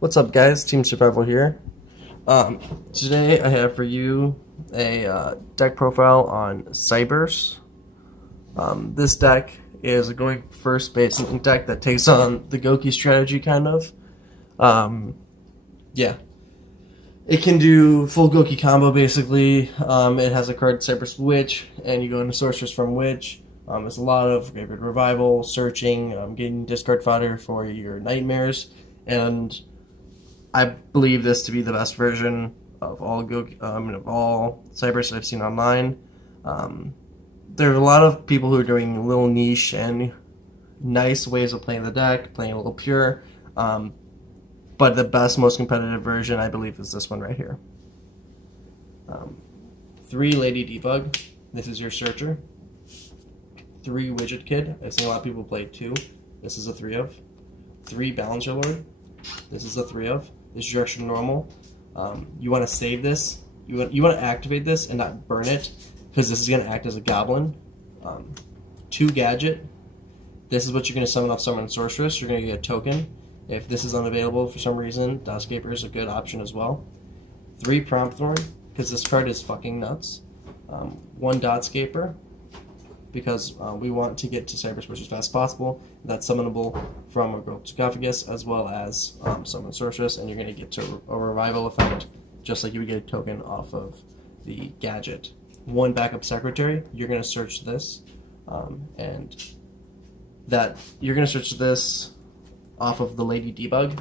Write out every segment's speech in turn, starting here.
What's up, guys? Team Survival here. Today I have for you a deck profile on Cyberse. This deck is a going first base deck that takes on the gouki strategy, kind of. Yeah. It can do full gouki combo, basically. It has a card Cyberse Witch, and you go into Sorceress from Witch. There's a lot of Graveyard Revival, searching, getting discard fodder for your nightmares, and I believe this to be the best version of all Cyberse I've seen online. There are a lot of people who are doing little niche and nice ways of playing the deck, playing a little pure, but the best, most competitive version, I believe, is this one right here. 3 Lady Debug, this is your searcher. 3 Widget Kid, I've seen a lot of people play 2, this is a 3 of. 3 Balancer Lord, this is a 3 of. This is your extra normal. You want to save this. You want to activate this and not burn it, because this is going to act as a goblin. 2 Gadget. This is what you're going to summon off Summon Sorceress. You're going to get a token. If this is unavailable for some reason, Doscaper is a good option as well. 3 Prompt Thorn, because this card is fucking nuts. 1 Dotscaper, because we want to get to Cyberse as fast as possible. That's summonable from a Growth Sarcophagus as well as Summon Sorceress, and you're going to get to a revival effect just like you would get a token off of the Gadget. 1 Backup Secretary, you're going to search this, and that you're going to search this off of the Lady Debug.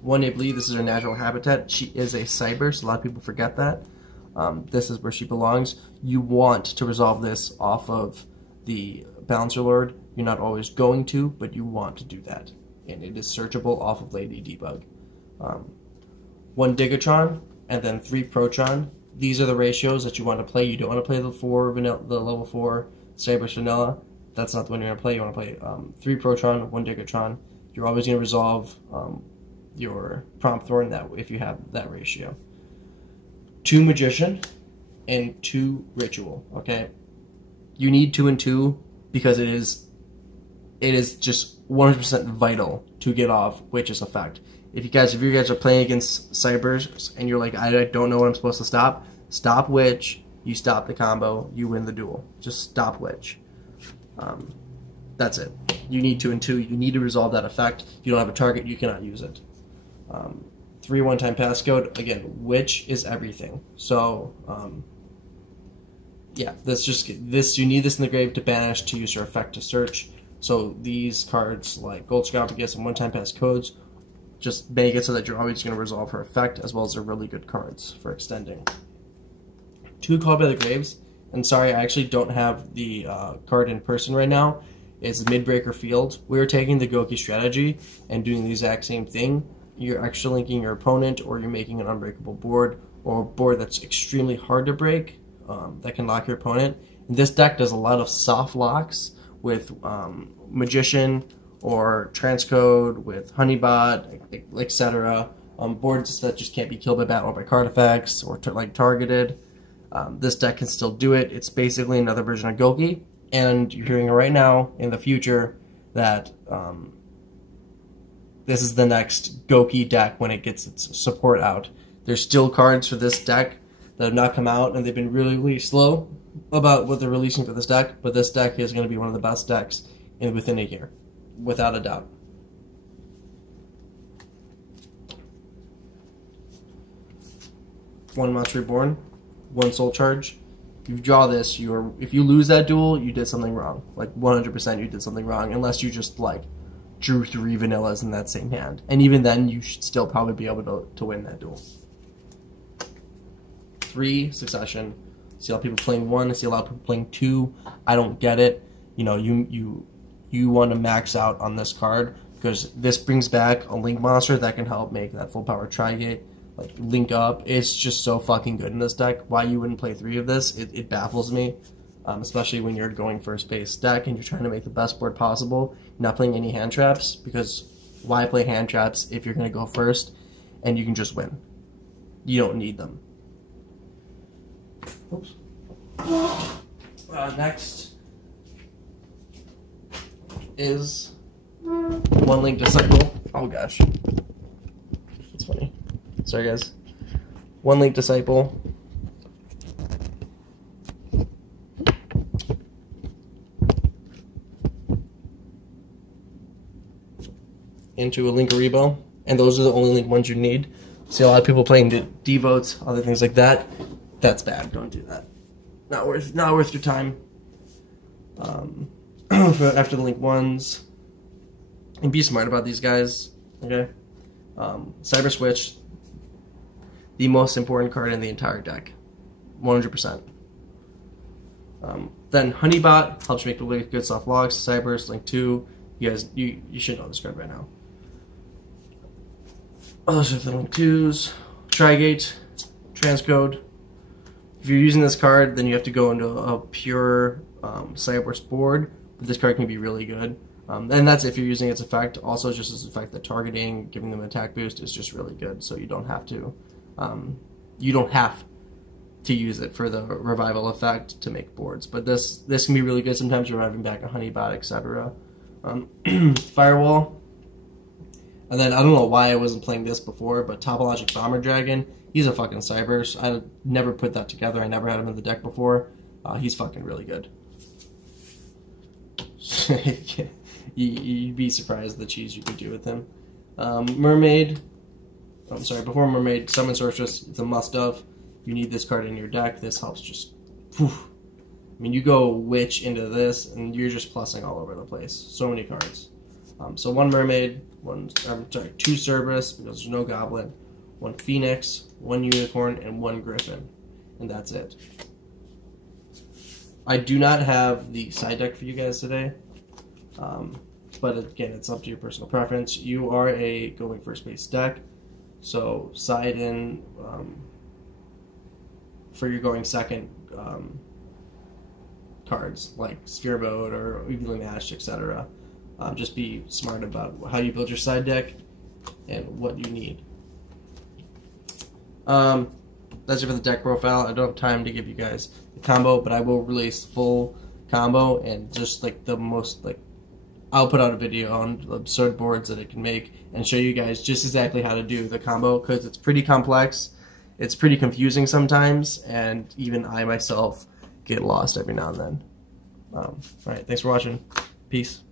1 Iblee, this is her natural habitat. She is a Cyberse, a lot of people forget that. This is where she belongs. You want to resolve this off of the Balancer Lord. You're not always going to, but you want to do that. And it is searchable off of Lady Debug. 1 Digatron, and then 3 Protron. These are the ratios that you want to play. You don't want to play the level 4 Cyberse Vanilla. That's not the one you're going to play. You want to play 3 Protron, 1 Digatron. You're always going to resolve your Prompt Thorn that if you have that ratio. 2 Magician and 2 Ritual. Okay, you need 2 and 2 because it is just 100% vital to get off Witch's effect. If you guys are playing against Cyberse and you're like, I don't know what I'm supposed to stop Witch. You stop the combo. You win the duel. Just stop Witch. That's it. You need 2 and 2. You need to resolve that effect. If you don't have a target, you cannot use it. 3 one-time passcode. Again, Witch is everything. So, yeah, you need this in the grave to banish, to use your effect to search. So these cards like Gold Sarcophagus and one-time pass codes just make it so that you're always going to resolve her effect, as well as they're really good cards for extending. 2 Called by the Graves, and sorry, I actually don't have the card in person right now. It's Midbreaker Field. We're taking the gouki strategy and doing the exact same thing. You're extra linking your opponent, or you're making an unbreakable board, or a board that's extremely hard to break, that can lock your opponent. And this deck does a lot of soft locks with Magician or Transcode, with Honeybot, etc. Boards that just can't be killed by battle or by card effects, or targeted. This deck can still do it. It's basically another version of gouki, and you're hearing it right now in the future that this is the next gouki deck when it gets its support out. There's still cards for this deck that have not come out, and they've been really, really slow about what they're releasing for this deck, but this deck is going to be one of the best decks within a year, without a doubt. One Monster Reborn, 1 Soul Charge. If you draw this, if you lose that duel, you did something wrong. Like 100% you did something wrong, unless you just drew 3 vanillas in that same hand. And even then, you should still probably be able to win that duel. 3 Succession. See a lot of people playing 1. I see a lot of people playing 2. I don't get it. You know, you want to max out on this card, because this brings back a Link monster that can help make that full power Trigate, link up. It's just so fucking good in this deck. Why you wouldn't play 3 of this, it baffles me. Especially when you're going first base deck and you're trying to make the best board possible, not playing any hand traps, because why play hand traps if you're going to go first and you can just win? You don't need them. Oops. Next is 1 Link Disciple. Oh gosh. Sorry guys. One Link Disciple. Into a Link Rebo, and those are the only Link ones you need. See a lot of people playing devotes, other things like that. That's bad. Don't do that. Not worth your time. After the Link ones, and be smart about these guys. Okay. Cyber Switch, the most important card in the entire deck, 100%. Then Honeybot helps you make really good soft logs. Cyberse, Link 2. You guys, you should know this card right now. Those are the Link 2s. Trigate, Transcode. If you're using this card, then you have to go into a pure Cyberse board. But this card can be really good. And that's if you're using its effect. Also, just its effect, the targeting, giving them an attack boost is just really good. So you don't have to, use it for the revival effect to make boards. But this can be really good. Sometimes reviving back a Honeybot, etc. Firewall. And then I don't know why I wasn't playing this before, but Topologic Bomber Dragon. He's a fucking Cyberse. I never put that together. I never had him in the deck before. He's fucking really good. You'd be surprised the cheese you could do with him. Mermaid. I'm sorry, before Mermaid, Summon Sorceress. It's a must-have. You need this card in your deck. This helps just... Whew. I mean, you go Witch into this, and you're just plussing all over the place. So many cards. So one Mermaid, two Cerberus, because there's no Goblin, one Phoenix, one Unicorn, and one Griffin. And that's it. I do not have the side deck for you guys today. But again, it's up to your personal preference. You are a going first base deck. So side in for your going second cards, like Sphere Mode or Evenly Matched, etc. Just be smart about how you build your side deck and what you need. That's it for the deck profile. I don't have time to give you guys the combo, but I will release full combo and just like the most I'll put out a video on the absurd boards that it can make and show you guys just exactly how to do the combo, because it's pretty complex. It's pretty confusing sometimes, and even I myself get lost every now and then. Alright, thanks for watching. Peace.